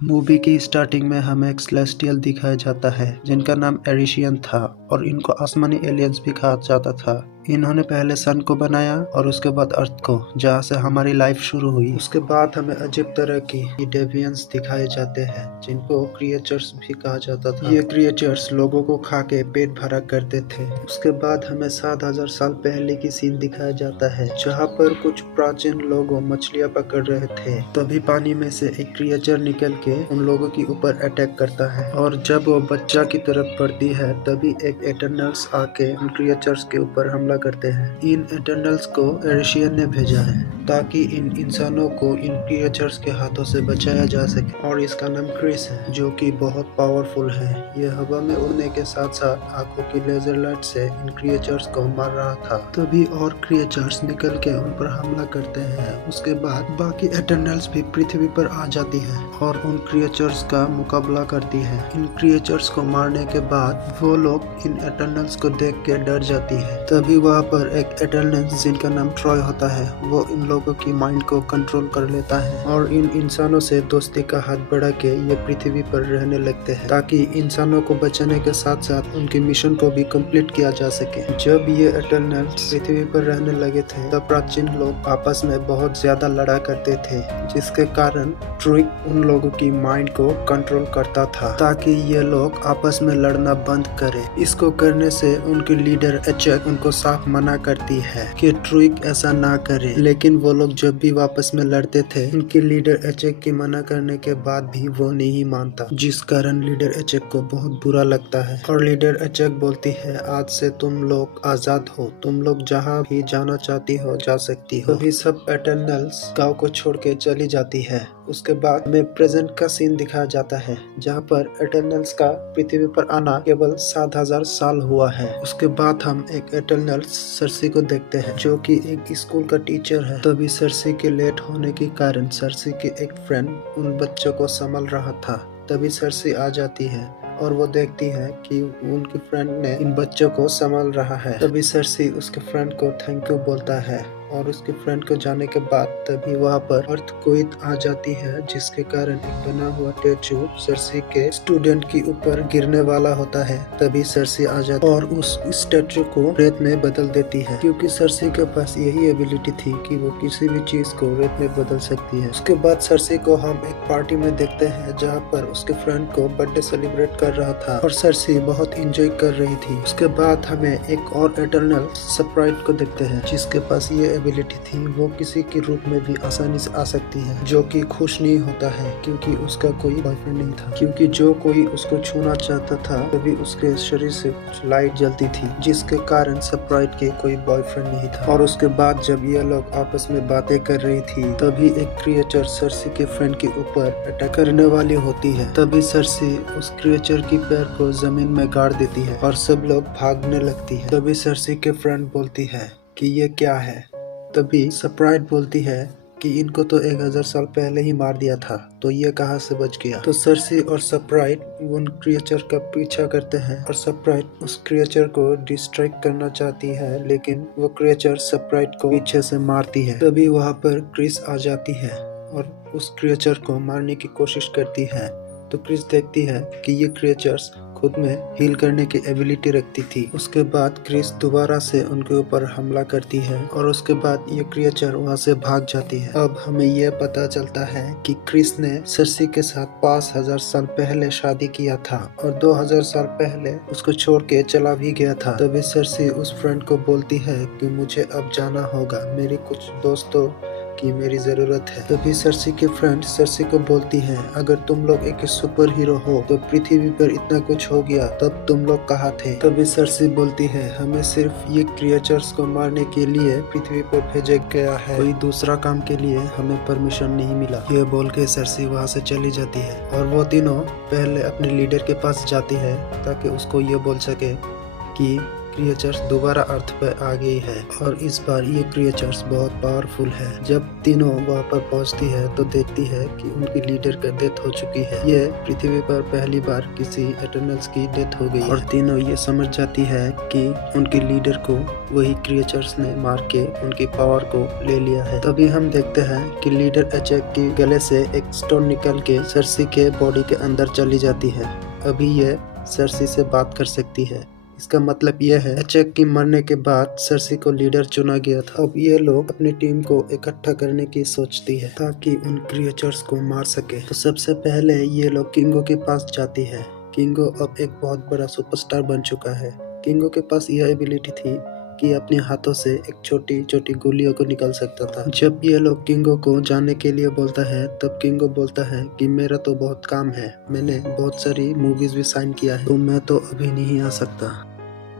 Movie की starting में हमें एक सेलेस्टियल दिखाया जाता है जिनका नाम एरिशियन था और इनको आसमानी एलियंस भी कहा जाता था। इन्होंने पहले सन को बनाया और उसके बाद अर्थ को, जहाँ से हमारी लाइफ शुरू हुई। उसके बाद हमें अजीब तरह की डेवियंस दिखाए जाते हैं जिनको क्रिएचर्स भी कहा जाता था। ये क्रिएचर्स लोगों को खा के पेट भरा करते थे। उसके बाद हमें 7000 साल पहले की सीन दिखाया जाता है जहाँ पर कुछ प्राचीन लोग मछलियाँ पकड़ रहे थे। तभी पानी में से एक क्रिएचर निकल के उन लोगों के ऊपर अटैक करता है और जब वो बच्चा की तरफ बढ़ती है तभी एक एटर्नल्स आके उन क्रिएचर्स के ऊपर हमला करते हैं। इन एटर्नल्स को एरिशियन ने भेजा है ताकि इन इंसानों को इन क्रिएचर्स के हाथों से बचाया जा सके और इसका नाम क्रिस है जो कि बहुत पावरफुल है। ये हवा में उड़ने के साथ साथ आंखों की लेजर लाइट से इन क्रिएचर्स को मार रहा था। तभी और क्रिएचर्स निकल के उन पर हमला करते हैं। उसके बाद बाकी एटर्नल्स भी पृथ्वी पर आ जाती है और उन क्रिएचर्स का मुकाबला करती है। इन क्रिएचर्स को मारने के बाद वो लोग इन एटर्नल्स को देख के डर जाती है। तभी वहाँ पर एक एटर्नल्स जिनका नाम ट्रॉय होता है वो इन लोगों की माइंड को कंट्रोल कर लेता है और इन इंसानों से दोस्ती का हाथ बढ़ा के ये पृथ्वी पर रहने लगते हैं ताकि इंसानों को बचाने के साथ साथ उनके मिशन को भी कंप्लीट किया जा सके। जब ये एटर्नल्स पृथ्वी पर रहने लगे थे तब प्राचीन लोग आपस में बहुत ज्यादा लड़ा करते थे जिसके कारण ट्रुइक उन लोगों की माइंड को कंट्रोल करता था ताकि ये लोग आपस में लड़ना बंद करें। इसको करने से उनकी लीडर एचेक उनको साफ मना करती है कि ट्रुइक ऐसा ना करे, लेकिन वो लोग जब भी आपस में लड़ते थे उनके लीडर एचेक की मना करने के बाद भी वो नहीं मानता, जिस कारण लीडर एचेक को बहुत बुरा लगता है और लीडर एचेक बोलती है आज से तुम लोग आजाद हो, तुम लोग जहाँ भी जाना चाहती हो जा सकती हो। तभी सब एटर्नल्स गाँव को छोड़ के चली जाती है। उसके बाद में प्रेजेंट का सीन दिखाया जाता है जहाँ पर एटर्नल्स का पृथ्वी पर आना केवल 7000 साल हुआ है। उसके बाद हम एक एटर्नल्स सरसी को देखते हैं जो कि एक स्कूल का टीचर है। तभी सरसी के लेट होने के कारण सरसी के एक फ्रेंड उन बच्चों को संभाल रहा था। तभी सरसी आ जाती है और वो देखती है कि उनके फ्रेंड ने इन बच्चों को संभाल रहा है। तभी सरसी उसके फ्रेंड को थैंक यू बोलता है और उसके फ्रेंड को जाने के बाद तभी वहाँ पर अर्थक्वेक आ जाती है जिसके कारण एक बना हुआ स्टैचू सरसी के स्टूडेंट के ऊपर गिरने वाला होता है। तभी सरसी आ जाती है और उस स्टैचू को रेत में बदल देती है क्योंकि सरसी के पास यही एबिलिटी थी कि वो किसी भी चीज को रेत में बदल सकती है। उसके बाद सरसी को हम एक पार्टी में देखते हैं जहाँ पर उसके फ्रेंड को बर्थडे सेलिब्रेट कर रहा था और सरसी बहुत इंजॉय कर रही थी। उसके बाद हमें एक और एटर्नल सरप्राइज को देखते हैं जिसके पास ये एबिलिटी थी, वो किसी के रूप में भी आसानी से आ सकती है जो कि खुश नहीं होता है क्योंकि उसका कोई बॉयफ्रेंड नहीं था, क्योंकि जो कोई उसको छूना चाहता था तभी उसके शरीर से कुछ लाइट जलती थी जिसके कारण सरप्राइज के कोई बॉयफ्रेंड नहीं था। और उसके बाद जब ये लोग आपस में बातें कर रही थी तभी एक क्रिएचर सरसी के फ्रेंड के ऊपर अटैक करने वाली होती है। तभी सरसी उस क्रिएचर की पैर को जमीन में गाड़ देती है और सब लोग भागने लगती है। तभी सरसी के फ्रेंड बोलती है कि ये क्या है। तभी सरप्राइज बोलती है कि इनको तो 1000 साल पहले ही मार दिया था तो ये कहाँ से बच गया। तो सरसी और सरप्राइज उन क्रिएचर का पीछा करते हैं और सरप्राइज उस क्रिएचर को डिस्ट्रैक्ट करना चाहती है लेकिन वो क्रिएचर सरप्राइज को पीछे से मारती है। तभी वहाँ पर क्रिस आ जाती है और उस क्रिएचर को मारने की कोशिश करती है। तो क्रिस देखती है कि ये क्रिएचर्स खुद में हील करने की एबिलिटी रखती थी। उसके बाद क्रिस दोबारा से उनके ऊपर हमला करती है और उसके बाद ये क्रिएचर वहाँ से भाग जाती है। अब हमें ये पता चलता है कि क्रिस ने सरसी के साथ 5000 साल पहले शादी किया था और 2000 साल पहले उसको छोड़ के चला भी गया था। तभी सरसी उस फ्रेंड को बोलती है कि मुझे अब जाना होगा, मेरी कुछ दोस्तों की मेरी जरूरत है। तभी सरसी के फ्रेंड सरसी को बोलती है अगर तुम लोग एक सुपर हीरो हो तो पृथ्वी पर इतना कुछ हो गया तब तुम लोग कहाँ थे। तभी सरसी बोलती है हमें सिर्फ ये क्रिएचर्स को मारने के लिए पृथ्वी पर भेजा गया है, कोई दूसरा काम के लिए हमें परमिशन नहीं मिला। ये बोल के सरसी वहाँ से चली जाती है और वो तीनों पहले अपने लीडर के पास जाती है ताकि उसको ये बोल सके कि क्रिएचर्स दोबारा अर्थ पर आ गई है और इस बार ये क्रिएचर्स बहुत पावरफुल है। जब तीनों वहाँ पर पहुँचती है तो देखती है कि उनकी लीडर का डेथ हो चुकी है। ये पृथ्वी पर पहली बार किसी एटर्नल्स की डेथ हो गई और तीनों ये समझ जाती है कि उनकी लीडर को वही क्रिएचर्स ने मार के उनकी पावर को ले लिया है। तभी हम देखते हैं कि लीडर एचेक के गले से एक स्टोन निकल के सर्सी के बॉडी के अंदर चली जाती है। अभी ये सर्सी से बात कर सकती है। इसका मतलब यह है एचेक की मरने के बाद सर्सी को लीडर चुना गया था। अब ये लोग अपनी टीम को इकट्ठा करने की सोचती है ताकि उन क्रिएचर्स को मार सके। तो सबसे पहले ये लोग किंगो के पास जाती है। किंगो अब एक बहुत बड़ा सुपरस्टार बन चुका है। किंगो के पास यह एबिलिटी थी कि अपने हाथों से एक छोटी छोटी गोलियों को निकाल सकता था। जब ये लोग किंगो को जाने के लिए बोलता है तब किंगो बोलता है कि मेरा तो बहुत काम है, मैंने बहुत सारी मूवीज भी साइन किया है, तो मैं तो अभी नहीं आ सकता।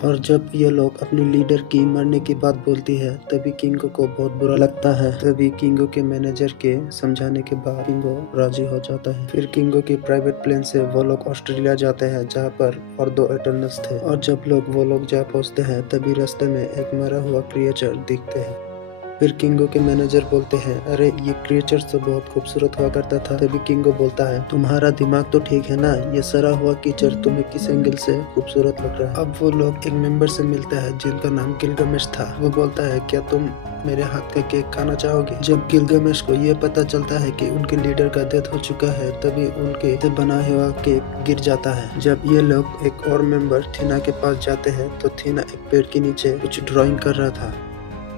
और जब ये लोग अपनी लीडर की मरने की बात बोलती है तभी किंगो को बहुत बुरा लगता है। तभी किंगो के मैनेजर के समझाने के बाद किंगो राजी हो जाता है। फिर किंगो की प्राइवेट प्लेन से वो लोग ऑस्ट्रेलिया जाते हैं जहाँ पर और 2 एटर्नल्स थे। और जब वो लोग जा पहुँचते हैं तभी रास्ते में एक मरा हुआ क्रिएचर दिखते हैं। फिर किंगो के मैनेजर बोलते हैं, अरे ये क्रिएचर तो बहुत खूबसूरत हुआ करता था। तभी किंगो बोलता है, तुम्हारा दिमाग तो ठीक है ना, ये सड़ा हुआ कीचड़ तुम्हें किस एंगल से खूबसूरत लग रहा है। अब वो लोग एक मेंबर से मिलता है जिनका नाम गिलगमेश था। वो बोलता है, क्या तुम मेरे हाथ का केक खाना चाहोगे। जब गिलगमेश को ये पता चलता है कि उनके लीडर का डेथ हो चुका है तभी उनके से बना हुआ केक गिर जाता है। जब ये लोग एक और मेंबर थीना के पास जाते हैं तो थीना एक पेड़ के नीचे कुछ ड्राइंग कर रहा था।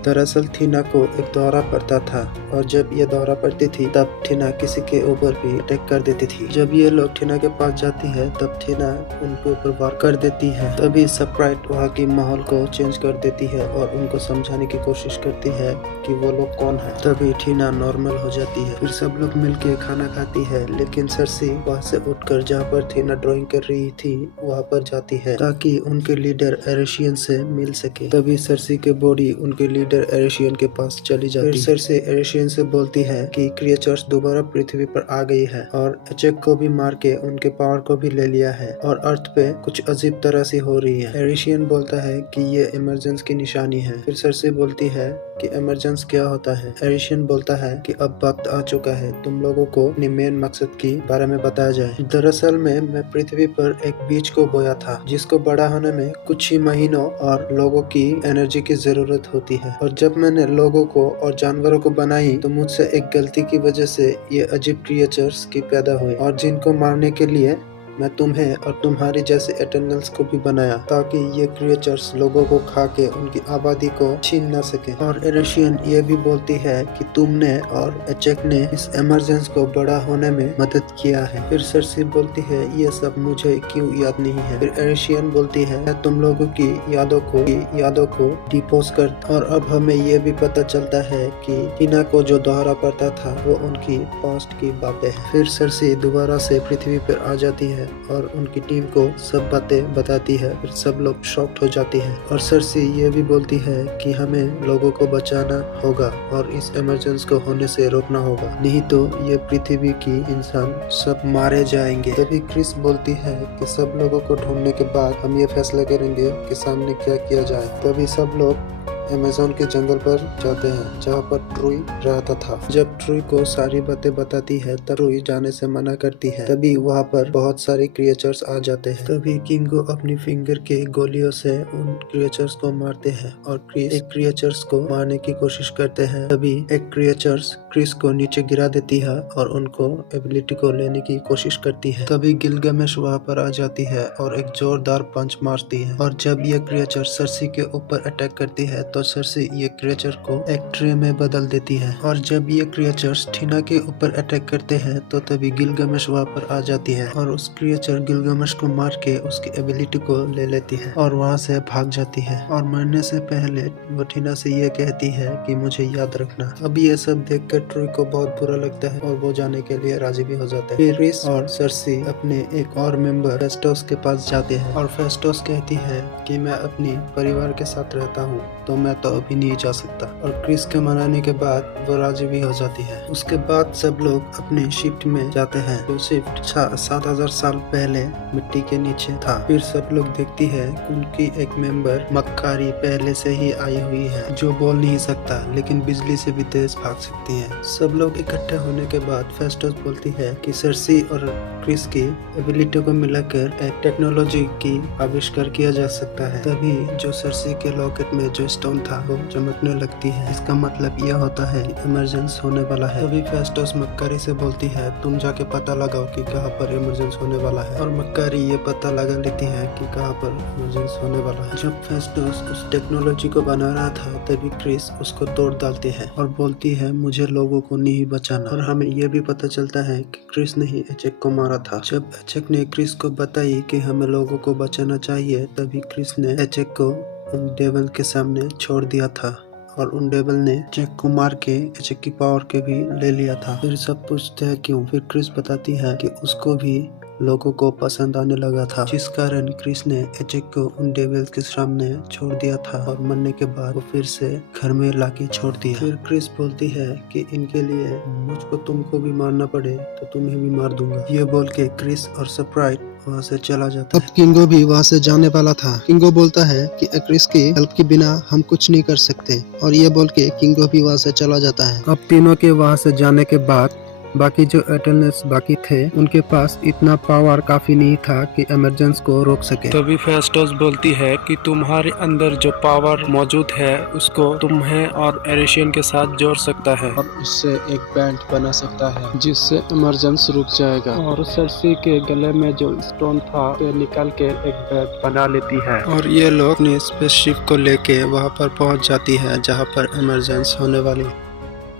दरअसल थीना को एक दौरा पड़ता था और जब ये दौरा पड़ती थी तब थीना किसी के ऊपर भी अटैक कर देती थी। जब ये लोग थीना के पास जाती है तब थीना उनके ऊपर वार कर देती है। तभी स्प्राइट वहाँ की माहौल को चेंज कर देती है और उनको समझाने की कोशिश करती है कि वो लोग कौन है। तभी थीना नॉर्मल हो जाती है। फिर सब लोग मिलके खाना खाती है, लेकिन सर्सी वहाँ से उठकर जहाँ पर थीना ड्राइंग कर रही थी वहाँ पर जाती है ताकि उनके लीडर एरेशियन से मिल सके। तभी सर्सी की बॉडी उनके लीडर एरेशियन के पास चली जाती है। सर्सी एरेशियन से बोलती है कि क्रिएचर्स दोबारा पृथ्वी पर आ गई है और एचेक को भी मार के उनके पावर को भी ले लिया है और अर्थ पे कुछ अजीब तरह से हो रही है। एरेशियन बोलता है कि ये इमरजेंस की निशानी है। फिर सर्सी बोलती है कि इमरजेंस क्या होता है। एरेशियन बोलता है कि अब वक्त आ चुका है, तुम लोगों को अपने मेन मकसद के बारे में बताया जाए। दरअसल मैं पृथ्वी पर एक बीज को बोया था जिसको बड़ा होने में कुछ ही महीनों और लोगों की एनर्जी की जरूरत होती है। और जब मैंने लोगों को और जानवरों को बनाई तो मुझसे एक गलती की वजह से ये अजीब क्रिएचर्स की पैदा हुए और जिनको मारने के लिए मैं तुम्हें और तुम्हारी जैसे एटर्नल्स को भी बनाया ताकि ये क्रिएचर्स लोगों को खा के उनकी आबादी को छीन ना सके। और एरेशियन ये भी बोलती है कि तुमने और एचेक ने इस इमरजेंस को बड़ा होने में मदद किया है। फिर सर्सी बोलती है, ये सब मुझे क्यों याद नहीं है। फिर एरेशियन बोलती है, तुम लोगों की यादों को डिपोज कर। और अब हमें ये भी पता चलता है कि टीना को जो दोहरा पड़ता था वो उनकी पास्ट की बातें हैं। फिर सर्सी दोबारा से पृथ्वी पर आ जाती है और उनकी टीम को सब बातें बताती है। फिर सब लोग शॉक्ड हो जाती है और सर्सी ये भी बोलती है कि हमें लोगों को बचाना होगा और इस इमरजेंसी को होने से रोकना होगा, नहीं तो ये पृथ्वी की इंसान सब मारे जाएंगे। तभी क्रिस बोलती है कि सब लोगों को ढूंढने के बाद हम ये फैसला करेंगे कि सामने क्या किया जाए। तभी सब लोग अमेज़न के जंगल पर जाते हैं जहाँ पर ट्रुई रहता था। जब ट्रुई को सारी बातें बताती है तब ट्रुई जाने से मना करती है। तभी वहाँ पर बहुत सारे क्रिएचर्स आ जाते हैं। तभी किंगो अपनी फिंगर के गोलियों से उन क्रिएचर्स को मारते हैं और क्रिस एक क्रिएचर्स को मारने की कोशिश करते हैं। तभी एक क्रिएचर्स क्रिस को नीचे गिरा देती है और उनको एबिलिटी को लेने की कोशिश करती है। तभी गिलगमेश वहाँ पर आ जाती है और एक जोरदार पंच मारती है और जब ये क्रिएचर सर्सी के ऊपर अटैक करती है तो सर्सी ये क्रिएचर को एक ट्री में बदल देती है। और जब ये क्रिएचर्स थीना के ऊपर अटैक करते हैं तो तभी गिलगमेश वहाँ पर आ जाती है और उस क्रिएचर गिलगमेश को मार के उसकी एबिलिटी को ले लेती है और वहाँ से भाग जाती है। और मरने से पहले वो थीना से ये कहती है कि मुझे याद रखना। अब ये सब देखकर ट्रुई को बहुत बुरा लगता है और वो जाने के लिए राजी भी हो जाता है। फिर क्रिस और सर्सी अपने एक और मेंबर फेस्टोस के पास जाते हैं और फेस्टोस कहती है कि मैं अपनी परिवार के साथ रहता हूँ तो मैं तो अभी नहीं जा सकता। और क्रिस के मनाने के बाद वो राजी भी हो जाती है। उसके बाद सब लोग अपने शिफ्ट में जाते हैं। जो शिफ्ट 7,000 साल पहले मिट्टी के नीचे था। फिर सब लोग देखती है कि उनकी एक मेंबर मक्कारी पहले से ही आई हुई है, जो बोल नहीं सकता लेकिन बिजली से भी तेज भाग सकती है। सब लोग इकट्ठे होने के बाद फेस्टस बोलती है कि सर्सी और क्रिस की एबिलिटी को मिलाकर एक टेक्नोलॉजी की आविष्कार किया जा सकता है। तभी जो सर्सी के लॉकेट में जो स्टोन था वो चमकने लगती है। इसका मतलब यह होता है कि इमरजेंस होने वाला है। तभी फेस्टस मक्कारी से बोलती है तुम जाके पता लगाओ कि कहाँ पर इमरजेंस होने वाला है। और मक्कारी ये पता लगा लेती है कि कहाँ पर इमरजेंस होने वाला है। जब फेस्टस उस टेक्नोलॉजी को बना रहा था तभी क्रिस उसको तोड़ डालती है और बोलती है मुझे लोगों को नहीं बचाना। और हमें यह भी पता चलता है कि क्रिस ने ही एचेक को मारा था। जब एचेक ने क्रिस को बताई कि हमें लोगों को बचाना चाहिए तभी क्रिस ने एचेक को उन डेविल के सामने छोड़ दिया था और उन डेविल ने एचेक को मार के एचेक की पावर के भी ले लिया था। फिर सब पूछते हैं क्यों। फिर क्रिस बताती है कि उसको भी लोगों को पसंद आने लगा था, जिस कारण क्रिस ने एचेक को उन डेविल्स के सामने छोड़ दिया था और मरने के बाद वो फिर से घर में लाके छोड़ दिया। फिर क्रिस बोलती है कि इनके लिए मुझको तुमको भी मारना पड़े तो तुम्हें भी मार दूंगा। ये बोल के क्रिस और स्प्राइट वहाँ से चला जाता है। अब किंगो भी वहाँ से जाने वाला था। किंगो बोलता है कि क्रिस की हेल्प के बिना हम कुछ नहीं कर सकते और ये बोल के किंगो भी वहाँ से चला जाता है। अब तीनों के वहाँ से जाने के बाद बाकी जो एटर्नल्स बाकी थे उनके पास इतना पावर काफी नहीं था कि इमरजेंस को रोक सके। तभी फेस्टस बोलती है कि तुम्हारे अंदर जो पावर मौजूद है उसको तुम्हें और एरिशियन के साथ जोड़ सकता है और उससे एक बैंड बना सकता है जिससे इमरजेंस रुक जाएगा। और सर्सी के गले में जो स्टोन था उसे निकाल के एक बैग बना लेती है। और ये लोग अपने स्पेसशिप को लेके वहाँ पर पहुँच जाती है जहाँ पर इमरजेंस होने वाली।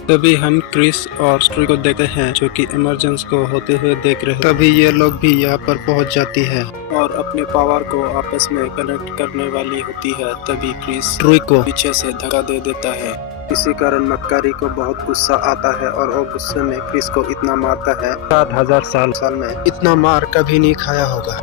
तभी हम क्रिस और स्ट्री को देखते हैं जो कि इमरजेंस को होते हुए देख रहे हैं। तभी ये लोग भी यहाँ पर पहुँच जाती है और अपने पावर को आपस में कनेक्ट करने वाली होती है। तभी क्रिस ट्रुई को पीछे से धक्का दे देता है। इसी कारण मक्कारी को बहुत गुस्सा आता है और वो गुस्से में क्रिस को इतना मारता है 7,000 साल में इतना मार कभी नहीं खाया होगा।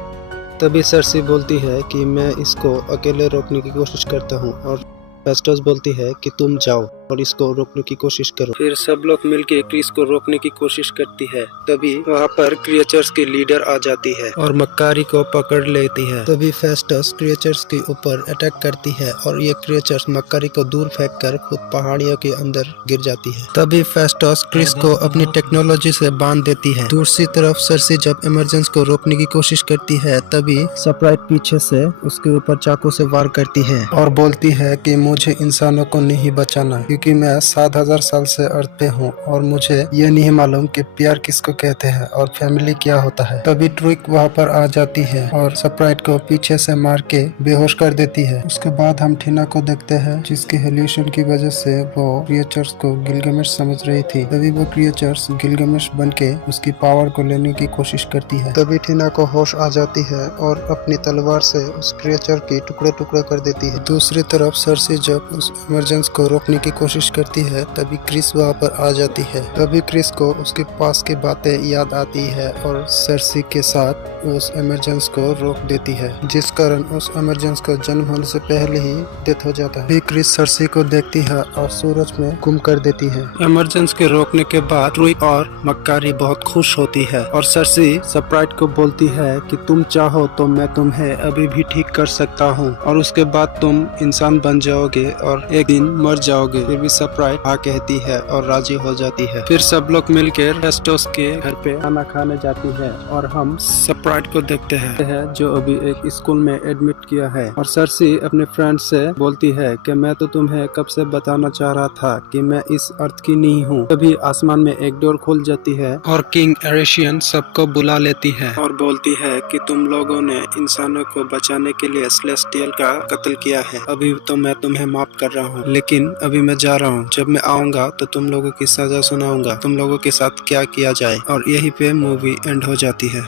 तभी सर्सी बोलती है कि मैं इसको अकेले रोकने की कोशिश करता हूँ और फेस्टस बोलती है कि तुम जाओ और इसको रोकने की कोशिश करो। फिर सब लोग मिलके क्रिस को रोकने की कोशिश करती है। तभी वहाँ पर क्रिएचर्स की लीडर आ जाती है और मक्कारी को पकड़ लेती है। तभी फेस्टस क्रिएचर्स के ऊपर अटैक करती है और ये क्रिएचर्स मक्कारी को दूर फेंक कर खुद पहाड़ियों के अंदर गिर जाती है। तभी फेस्टस क्रिस को अपनी टेक्नोलॉजी से बांध देती है। दूसरी तरफ सर्सी जब इमरजेंस को रोकने की कोशिश करती है तभी स्प्राइट पीछे से उसके ऊपर चाकू से वार करती है और बोलती है कि मुझे इंसानों को नहीं बचाना क्योंकि मैं 7,000 साल से अर्थ पे हूँ और मुझे ये नहीं मालूम कि प्यार किसको कहते हैं और फैमिली क्या होता है। तभी ट्रुइक वहाँ पर आ जाती है और स्प्राइट को पीछे से मार के बेहोश कर देती है। उसके बाद हम टीना को देखते हैं जिसके हेल्यूशन की वजह से वो क्रिएचर्स को गिलगमेश समझ रही थी। तभी वो क्रिएचर्स गिलगमेश बन के उसकी पावर को लेने की कोशिश करती है। तभी टीना को होश आ जाती है और अपनी तलवार से उस क्रिएचर की टुकड़े टुकड़े कर देती है। दूसरी तरफ सर्सी जब उस इमरजेंस को रोकने की कोशिश करती है तभी क्रिस वहाँ पर आ जाती है। तभी क्रिस को उसके पास की बातें याद आती है और सर्सी के साथ उस इमरजेंस को रोक देती है, जिस कारण उस इमरजेंस को जन्म होने से पहले ही डेथ हो जाता है। भी क्रिस सर्सी को देखती है और सूरज में गुम कर देती है। इमरजेंस के रोकने के बाद ट्रुई और मक्कारी बहुत खुश होती है और सर्सी स्प्राइट को बोलती है कि तुम चाहो तो मैं तुम्हें अभी भी ठीक कर सकता हूँ और उसके बाद तुम इंसान बन जाओगे और एक दिन मर जाओगे। फिर भी स्प्राइट हाँ कहती है और राजी हो जाती है। फिर सब लोग मिलकर फेस्टस के घर पे खाना खाने जाती है और हम स्प्राइट को देखते हैं जो अभी एक स्कूल में एडमिट किया है। और सर्सी अपने फ्रेंड से बोलती है कि मैं तो तुम्हें कब से बताना चाह रहा था कि मैं इस अर्थ की नहीं हूँ। तभी आसमान में एक डोर खुल जाती है और किंग एरिशियन सबको बुला लेती है और बोलती है कि तुम लोगों ने इंसानों को बचाने के लिए सेलेस्टियल का कत्ल किया है। अभी तो मैं तुम्हें माफ कर रहा हूँ लेकिन अभी मैं जा रहा हूँ। जब मैं आऊंगा तो तुम लोगों की सजा सुनाऊंगा तुम लोगों के साथ क्या किया जाए। और यहीं पे मूवी एंड हो जाती है।